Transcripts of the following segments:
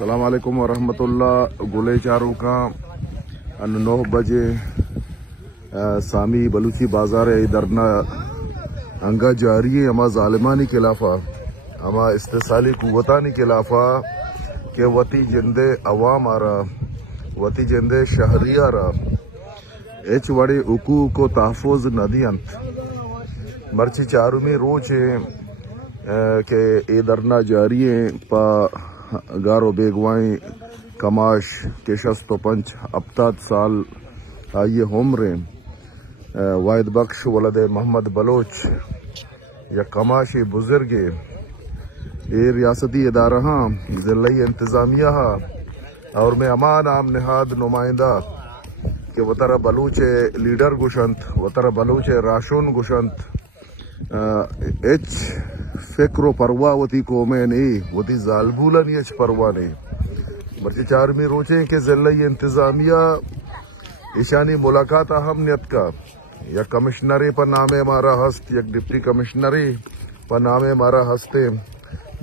अस्सलाम वालेकुम वरहमतुल्लाह। गुले चारों का 9 बजे सामी बलूची बाजार इधरना अंगा जारी है अमा ज़ालिमानी खिलाफा अमा इस्तेसाली कुव्वतानी खिलाफा के वती जिंदे अवाम आरा वती जिंदे शहरियारा एच वड़े उकू को तहफ़ुज़ नदी अंत मर्ची चारुमी रोज के इधरना जारी है पा गारो बेगवाई कमाश केशस तो पंच अब्ताद साल आइए होमरे वाहिद बख्श वलद मोहम्मद बलोच या कमाशी बुजुर्गे ये रियासती इदारा ज़िला इंतज़ामिया और मैं अमान आम नहाद नुमाइंदा कि वतरा बलूच लीडर गुशंत वतरा बलूच राशून गुशंत एच फिक्र परवा वती को में नहीं वती जालबूला नहीं एच परवा नहीं मर्ची चार में रोचे के ज़िला इंतज़ामिया ईशानी मुलाकात अहमियत का या कमिश्नरी पर नामे हमारा हस्त या डिप्टी कमिश्नरी पर नामे हमारा हस्ते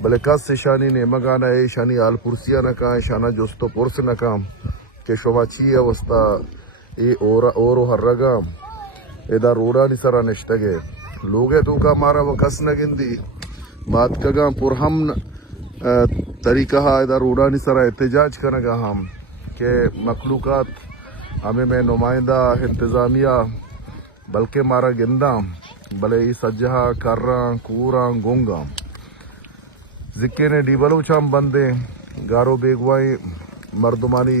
भले कस ईशानी ने मगाना है ईशानी आलपुरसिया न का ईशाना जोस्तो पुरस न काम के शोभाची अवस्था ये और हर रगा इधर रोड़ा निसरा निश्तगे लोगे तो का मारा वकस न गिंदी बात कगा पुरहम तरीका इधर रोड़ा निसरा एहतजाज करना हम के मखलूक़ात हमें में नुमाइंदा इंतज़ामिया बल्कि मारा गिंदा भले ही सज्जा कर्रा कूरा गोंगा जिक्के ने डीबलोचाम बंदे गारो बेगवाई मर्दमानी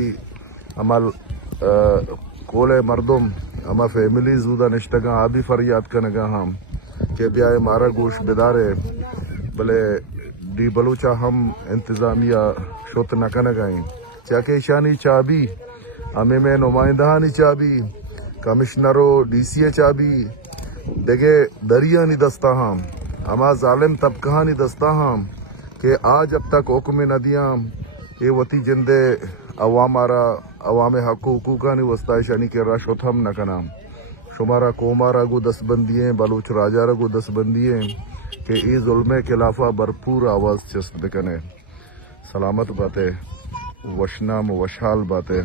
अमल कोले मर्दम अमा फैमिली जूदा निश्तगा आबी फरियाद कनगा हम के ब्याह मारा गोश बेदारे भले डीबलोचा हम इंतज़ामिया शोत न कनगाई चाके ईशानी चाबी हमें में नुमाइंदानी चाबी कमिश्नरो डीसीए चाबी देगे दरिया नहीं दस्ता हम अमा जालिम तबका नहीं दस्ता हम कि आज अब तक हुक्म नदियाँ ये वती जिंदे अवामारा अवाम हकूका नहीं वस्ताशानी के राशोत हम न कनाम शुमारा कोमारा गु दसबंदिये बलूच राजारा गु दसबंदिये कि ई जुल्मे खिलाफा भरपूर आवाज़ चस्त बिकने सलामत बातें वशनाम वशाल बातें।